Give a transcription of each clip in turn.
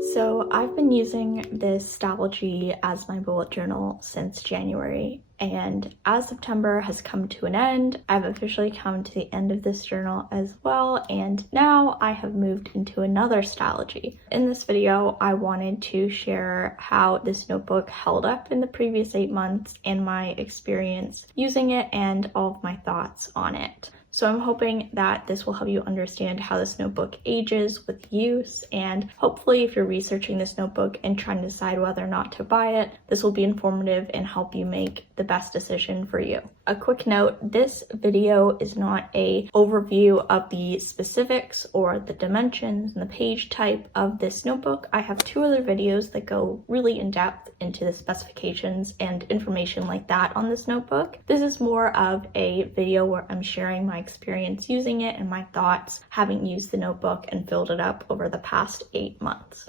So I've been using this Stalogy as my bullet journal since January, and as September has come to an end, I've officially come to the end of this journal as well, and now I have moved into another Stalogy. In this video, I wanted to share how this notebook held up in the previous 8 months and my experience using it and all of my thoughts on it. So I'm hoping that this will help you understand how this notebook ages with use, and hopefully if you're researching this notebook and trying to decide whether or not to buy it, this will be informative and help you make the best decision for you. A quick note, this video is not an overview of the specifics or the dimensions and the page type of this notebook. I have 2 other videos that go really in depth into the specifications and information like that on this notebook. This is more of a video where I'm sharing my experience using it and my thoughts having used the notebook and filled it up over the past 8 months.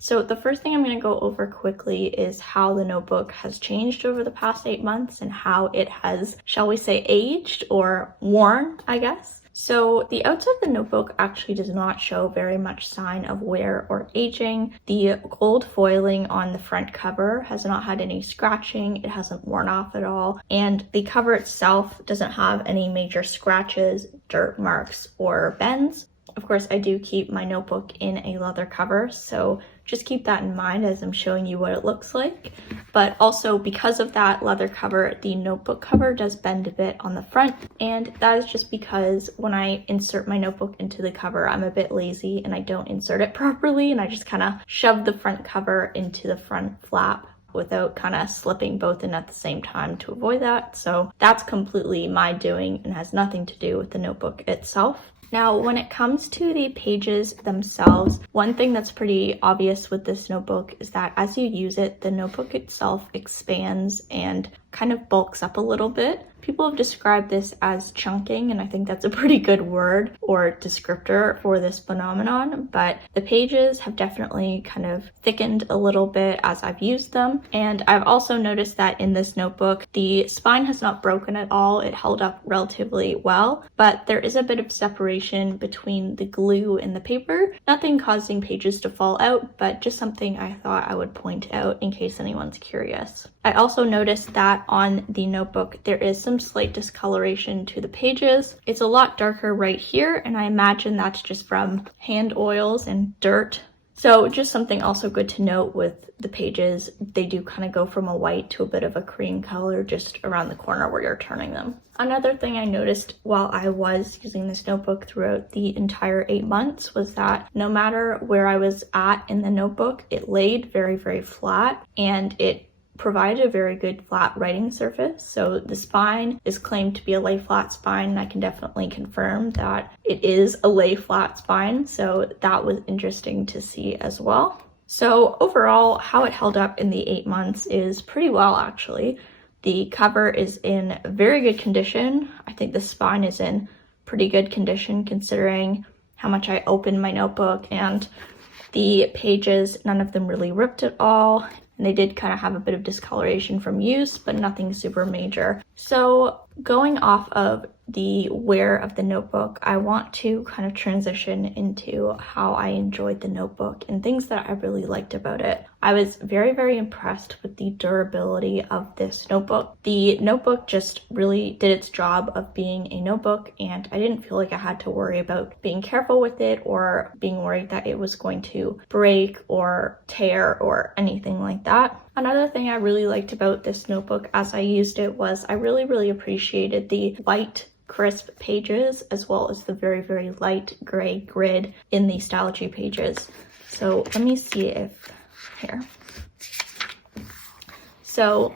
So the first thing I'm going to go over quickly is how the notebook has changed over the past 8 months and how it has, shall we say, aged or worn, I guess. So the outside of the notebook actually does not show very much sign of wear or aging. The gold foiling on the front cover has not had any scratching, it hasn't worn off at all, and the cover itself doesn't have any major scratches, dirt marks, or bends. Of course, I do keep my notebook in a leather cover, so just keep that in mind as I'm showing you what it looks like. But also because of that leather cover, the notebook cover does bend a bit on the front, and that is just because when I insert my notebook into the cover, I'm a bit lazy and I don't insert it properly, and I just kind of shove the front cover into the front flap without kind of slipping both in at the same time to avoid that. So that's completely my doing and has nothing to do with the notebook itself. Now, when it comes to the pages themselves, one thing that's pretty obvious with this notebook is that as you use it, the notebook itself expands and kind of bulks up a little bit. People have described this as chunking, and I think that's a pretty good word or descriptor for this phenomenon, but the pages have definitely kind of thickened a little bit as I've used them. And I've also noticed that in this notebook, the spine has not broken at all. It held up relatively well, but there is a bit of separation between the glue and the paper. Nothing causing pages to fall out, but just something I thought I would point out in case anyone's curious. I also noticed that on the notebook, there is some slight discoloration to the pages. It's a lot darker right here, and I imagine that's just from hand oils and dirt. So just something also good to note with the pages, they do kind of go from a white to a bit of a cream color just around the corner where you're turning them. Another thing I noticed while I was using this notebook throughout the entire 8 months was that no matter where I was at in the notebook, it laid very, very flat, and it provided a very good flat writing surface. So the spine is claimed to be a lay flat spine, and I can definitely confirm that it is a lay flat spine. So that was interesting to see as well. So overall, how it held up in the 8 months is pretty well, actually. The cover is in very good condition. I think the spine is in pretty good condition considering how much I opened my notebook, and the pages, none of them really ripped at all. And they did kind of have a bit of discoloration from use, but nothing super major. So going off of the wear of the notebook, I want to kind of transition into how I enjoyed the notebook and things that I really liked about it. I was very, very impressed with the durability of this notebook. The notebook just really did its job of being a notebook, and I didn't feel like I had to worry about being careful with it or being worried that it was going to break or tear or anything like that. Another thing I really liked about this notebook as I used it was I really, really appreciated the light, crisp pages as well as the very, very light gray grid in the Stalogy pages. So let me see if here. So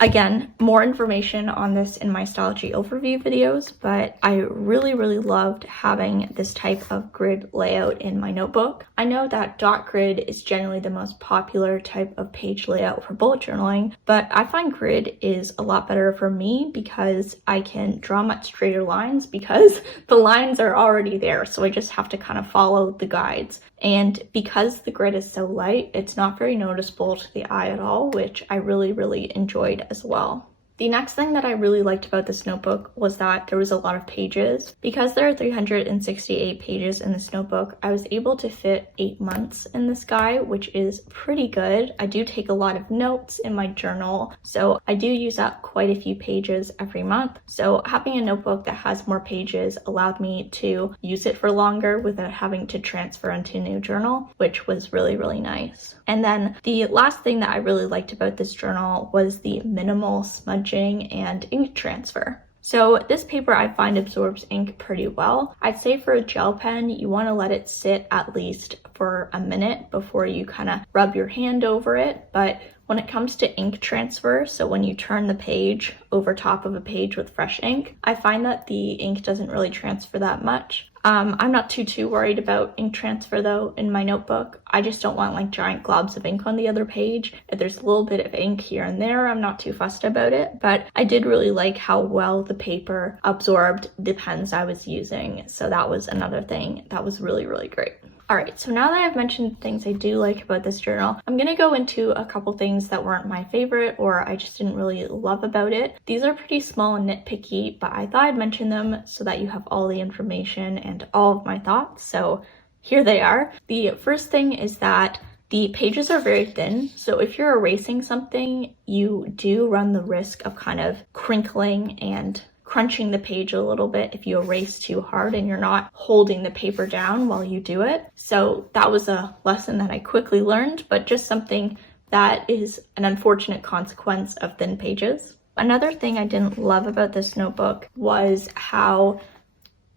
again, more information on this in my Stalogy overview videos, but I really, really loved having this type of grid layout in my notebook. I know that dot grid is generally the most popular type of page layout for bullet journaling, but I find grid is a lot better for me because I can draw much straighter lines because the lines are already there, so I just have to kind of follow the guides. And because the grid is so light, it's not very noticeable to the eye at all, which I really, really enjoyed as well. The next thing that I really liked about this notebook was that there was a lot of pages. Because there are 368 pages in this notebook, I was able to fit 8 months in this guy, which is pretty good. I do take a lot of notes in my journal, so I do use up quite a few pages every month. So having a notebook that has more pages allowed me to use it for longer without having to transfer into a new journal, which was really, really nice. And then the last thing that I really liked about this journal was the minimal smudging and ink transfer. So this paper I find absorbs ink pretty well. I'd say for a gel pen, you want to let it sit at least for a minute before you kind of rub your hand over it. But when it comes to ink transfer, so when you turn the page over top of a page with fresh ink, I find that the ink doesn't really transfer that much. I'm not too worried about ink transfer though in my notebook. I just don't want like giant globs of ink on the other page. If there's a little bit of ink here and there, I'm not too fussed about it, but I did really like how well the paper absorbed the pens I was using. So that was another thing that was really, really great. Alright, so now that I've mentioned things I do like about this journal, I'm going to go into a couple things that weren't my favorite or I just didn't really love about it. These are pretty small and nitpicky, but I thought I'd mention them so that you have all the information and all of my thoughts. So here they are. The first thing is that the pages are very thin, so if you're erasing something, you do run the risk of kind of crinkling and crunching the page a little bit if you erase too hard and you're not holding the paper down while you do it. So that was a lesson that I quickly learned, but just something that is an unfortunate consequence of thin pages. Another thing I didn't love about this notebook was how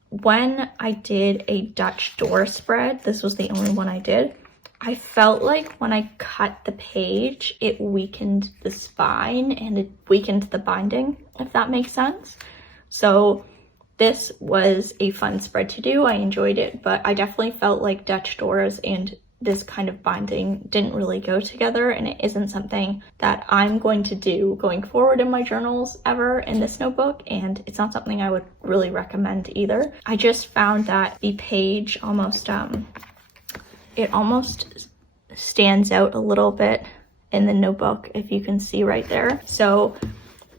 when I did a Dutch door spread, this was the only one I did, I felt like when I cut the page, it weakened the spine and it weakened the binding, if that makes sense. So this was a fun spread to do. I enjoyed it, but I definitely felt like Dutch doors and this kind of binding didn't really go together, and it isn't something that I'm going to do going forward in my journals ever in this notebook, and it's not something I would really recommend either. I just found that the page almost stands out a little bit in the notebook, if you can see right there. So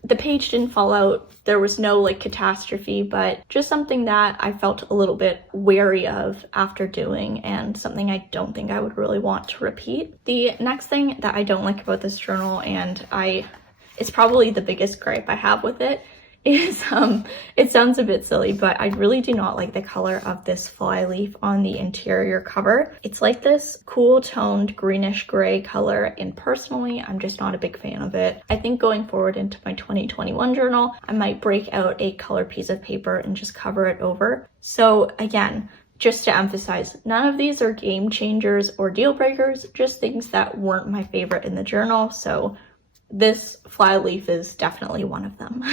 the page didn't fall out. There was no like catastrophe, but just something that I felt a little bit wary of after doing and something I don't think I would really want to repeat. The next thing that I don't like about this journal, and it's probably the biggest gripe I have with it, is it sounds a bit silly, but I really do not like the color of this flyleaf on the interior cover. It's like this cool toned greenish gray color, and personally I'm just not a big fan of it. I think going forward into my 2021 journal, I might break out a color piece of paper and just cover it over. So again, just to emphasize, none of these are game changers or deal breakers, just things that weren't my favorite in the journal. So this flyleaf is definitely one of them.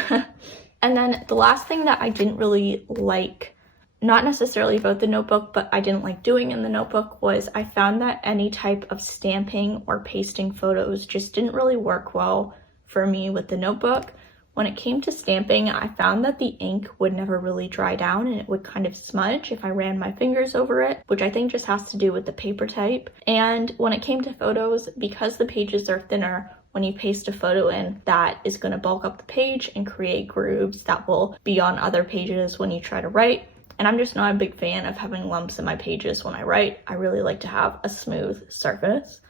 And then the last thing that I didn't really like, not necessarily about the notebook, but I didn't like doing in the notebook, was I found that any type of stamping or pasting photos just didn't really work well for me with the notebook. When it came to stamping, I found that the ink would never really dry down and it would kind of smudge if I ran my fingers over it, which I think just has to do with the paper type. And when it came to photos, because the pages are thinner, when you paste a photo in, that is going to bulk up the page and create grooves that will be on other pages when you try to write. And I'm just not a big fan of having lumps in my pages when I write. I really like to have a smooth surface.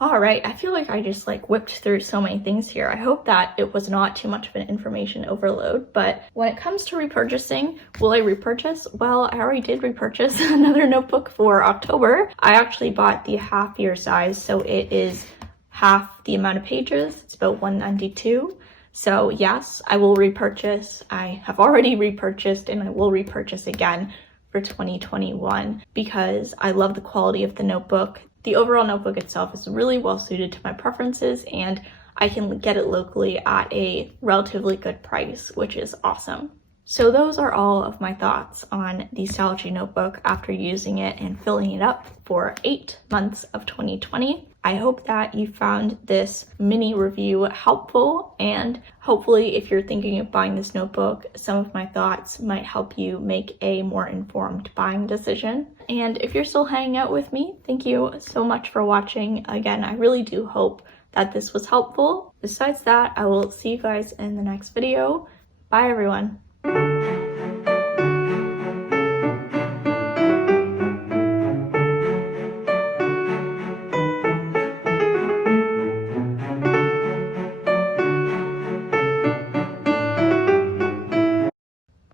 All right, I feel like I just whipped through so many things here. I hope that it was not too much of an information overload, but when it comes to repurchasing, will I repurchase? Well, I already did repurchase another notebook for October. I actually bought the half-year size, so it is half the amount of pages. It's about 192. So yes, I will repurchase. I have already repurchased and I will repurchase again for 2021 because I love the quality of the notebook. The overall notebook itself is really well suited to my preferences, and I can get it locally at a relatively good price, which is awesome. So those are all of my thoughts on the Stalogy notebook after using it and filling it up for 8 months of 2020. I hope that you found this mini review helpful, and hopefully if you're thinking of buying this notebook, some of my thoughts might help you make a more informed buying decision. And if you're still hanging out with me, thank you so much for watching. Again, I really do hope that this was helpful. Besides that, I will see you guys in the next video. Bye everyone.